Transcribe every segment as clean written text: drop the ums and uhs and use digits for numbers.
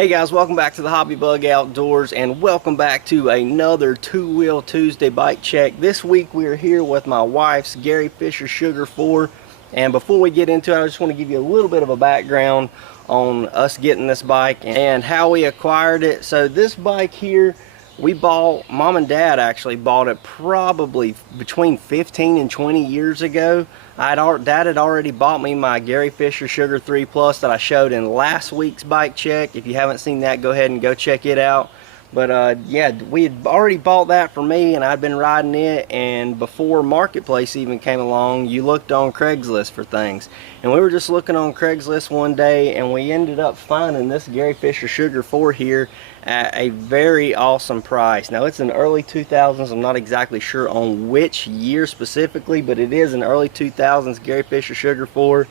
Hey guys, welcome back to the Hobby Bug Outdoors and welcome back to another Two Wheel Tuesday bike check. This week we are here with my wife's Gary Fisher Sugar 4, and before we get into it I just want to give you a little bit of a background on us getting this bike and how we acquired it. So this bike here we bought, Mom and Dad actually bought it probably between 15 and 20 years ago. Dad had already bought me my Gary Fisher Sugar 3 Plus that I showed in last week's bike check. If you haven't seen that, go ahead and go check it out. But yeah, we had already bought that for me and I'd been riding it, and before Marketplace even came along, you looked on Craigslist for things. And we were just looking on Craigslist one day and we ended up finding this Gary Fisher Sugar 4 here at a very awesome price. Now it's in early 2000s. I'm not exactly sure on which year specifically, but it is an early 2000s Gary Fisher Sugar 4.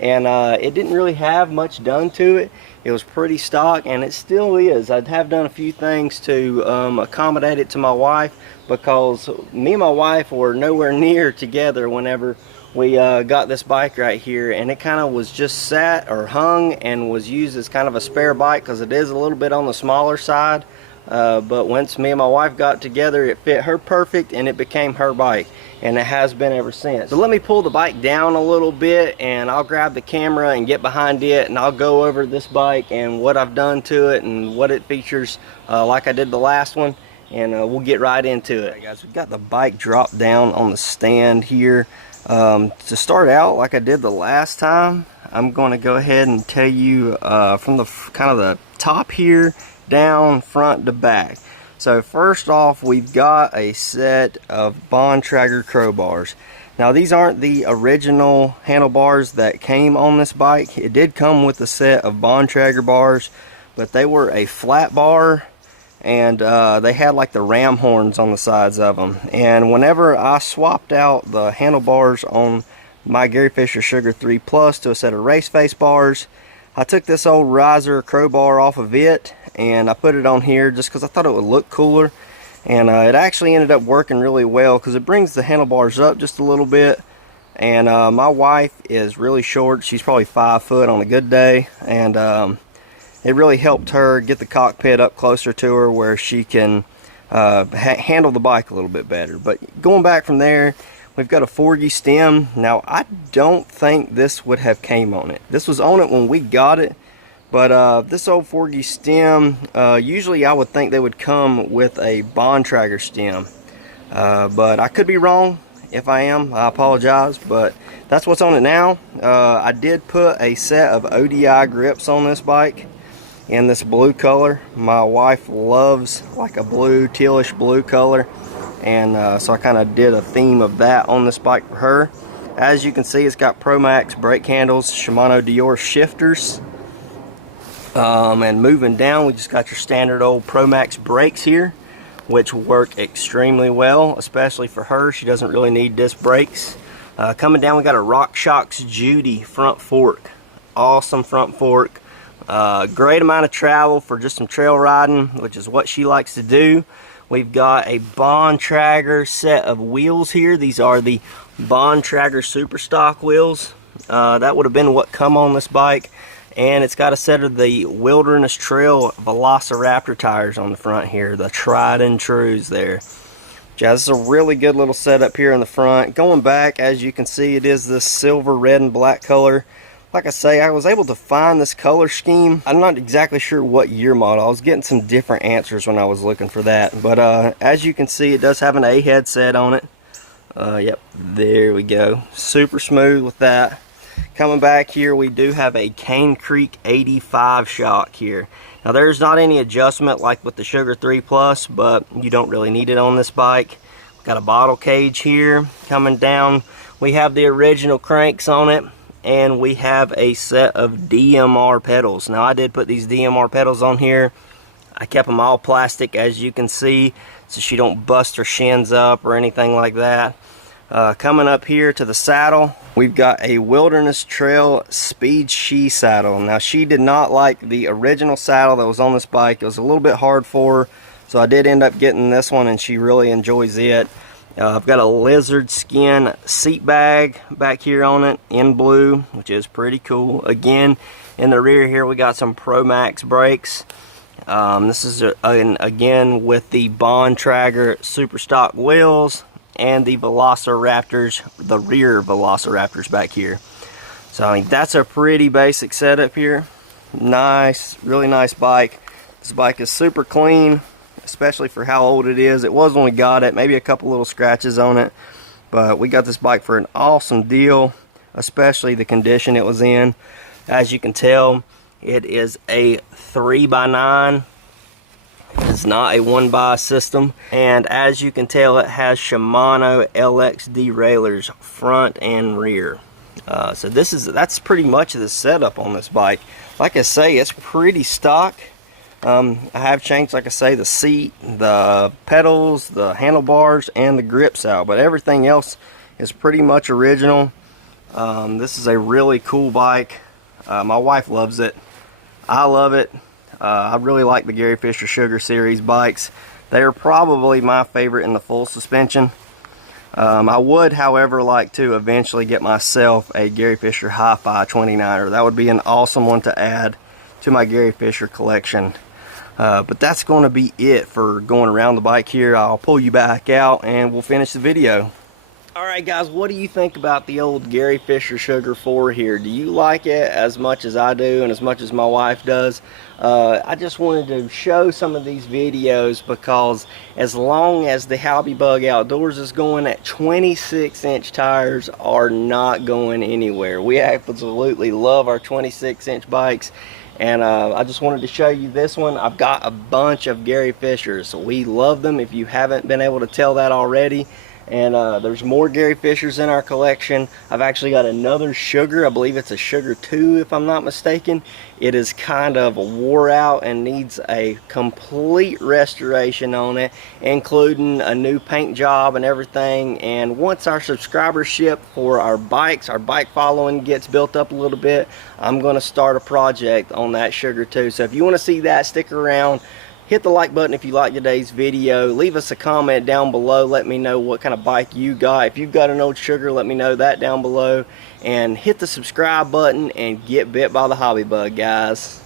And it didn't really have much done to it. It was pretty stock, and it still is. I have done a few things to accommodate it to my wife, because me and my wife were nowhere near together whenever we got this bike right here, and it kind of was just sat or hung and was used as kind of a spare bike because it is a little bit on the smaller side. But once me and my wife got together, it fit her perfect and it became her bike, and it has been ever since. So let me pull the bike down a little bit and I'll grab the camera and get behind it, and I'll go over this bike and what I've done to it and what it features, like I did the last one, and we'll get right into it. Right, guys, we've got the bike dropped down on the stand here. To start out, like I did the last time, I'm going to go ahead and tell you from the kind of the top here down front to back. So first off, we've got a set of Bontrager crowbars. Now these aren't the original handlebars that came on this bike. It did come with a set of Bontrager bars, but they were a flat bar, and they had like the ram horns on the sides of them. And whenever I swapped out the handlebars on my Gary Fisher Sugar 3 Plus to a set of race face bars, I took this old riser crowbar off of it and I put it on here just because I thought it would look cooler. And it actually ended up working really well because it brings the handlebars up just a little bit. And my wife is really short. She's probably 5 foot on a good day, and it really helped her get the cockpit up closer to her where she can handle the bike a little bit better. But going back from there, we've got a Forgy stem. Now I don't think this would have came on it. This was on it when we got it, but this old Forgy stem, usually I would think they would come with a Bontrager stem, but I could be wrong. If I am, I apologize, but that's what's on it now. I did put a set of ODI grips on this bike in this blue color. My wife loves like a blue, tealish blue color, and so I kind of did a theme of that on this bike for her. As you can see, it's got Promax brake handles, Shimano Dior shifters, and moving down, we just got your standard old Promax brakes here, which work extremely well, especially for her. She doesn't really need disc brakes. Coming down, we got a RockShox Judy front fork. Awesome front fork. Great amount of travel for just some trail riding, which is what she likes to do. We've got a Bontrager set of wheels here. These are the Bontrager Super Stock wheels. That would have been what come on this bike. And it's got a set of the Wilderness Trail Velociraptor tires on the front here, the tried and trues there. Yeah, this is a really good little setup here in the front. Going back, as you can see, it is this silver, red, and black color. Like I say, I was able to find this color scheme. I'm not exactly sure what year model. I was getting some different answers when I was looking for that. But as you can see, it does have an A headset on it. Yep, there we go. Super smooth with that. Coming back here, we do have a Cane Creek 85 shock here. Now there's not any adjustment like with the Sugar 3 Plus, but you don't really need it on this bike. Got a bottle cage here. Coming down, we have the original cranks on it, and we have a set of DMR pedals. Now I did put these DMR pedals on here. I kept them all plastic, as you can see, so she don't bust her shins up or anything like that. Coming up here to the saddle, we've got a Wilderness Trail Speed She Saddle. Now she did not like the original saddle that was on this bike. It was a little bit hard for her, so I did end up getting this one, and she really enjoys it. I've got a lizard skin seat bag back here on it in blue, which is pretty cool. Again, In the rear here we got some Pro Max brakes. This is again with the Bond Tracker super stock wheels and the Velociraptors, the rear Velociraptors back here. So I mean, that's a pretty basic setup here. Nice, really nice bike. This bike is super clean, especially for how old it is. It was when we got it, maybe a couple little scratches on it, but we got this bike for an awesome deal, especially the condition it was in. As you can tell, it is a 3x9. It's not a 1x system, and as you can tell, it has Shimano LX derailleurs front and rear. So that's pretty much the setup on this bike. Like I say, it's pretty stock. I have changed, like I say, the seat, the pedals, the handlebars, and the grips out, but everything else is pretty much original. This is a really cool bike. My wife loves it. I love it. I really like the Gary Fisher Sugar Series bikes. They are probably my favorite in the full suspension. I would, however, like to eventually get myself a Gary Fisher Hi-Fi 29er. That would be an awesome one to add to my Gary Fisher collection. But that's going to be it for going around the bike here. I'll pull you back out and we'll finish the video. Alright guys, what do you think about the old Gary Fisher Sugar 4 here? Do you like it as much as I do and as much as my wife does? I just wanted to show some of these videos because as long as the Hobby Bug Outdoors is going, at 26-inch tires are not going anywhere. We absolutely love our 26-inch bikes. And I just wanted to show you this one. I've got a bunch of Gary Fishers. We love them, if you haven't been able to tell that already. And there's more Gary Fishers in our collection. I've actually got another Sugar. I believe it's a Sugar 2 if I'm not mistaken. It is kind of wore out and needs a complete restoration on it, including a new paint job and everything. And once our subscribership for our bikes, our bike following gets built up a little bit, I'm going to start a project on that Sugar 2. So if you want to see that, stick around. Hit the like button if you like today's video. Leave us a comment down below. Let me know what kind of bike you got. If you've got an old Sugar, let me know that down below. And hit the subscribe button and get bit by the hobby bug, guys.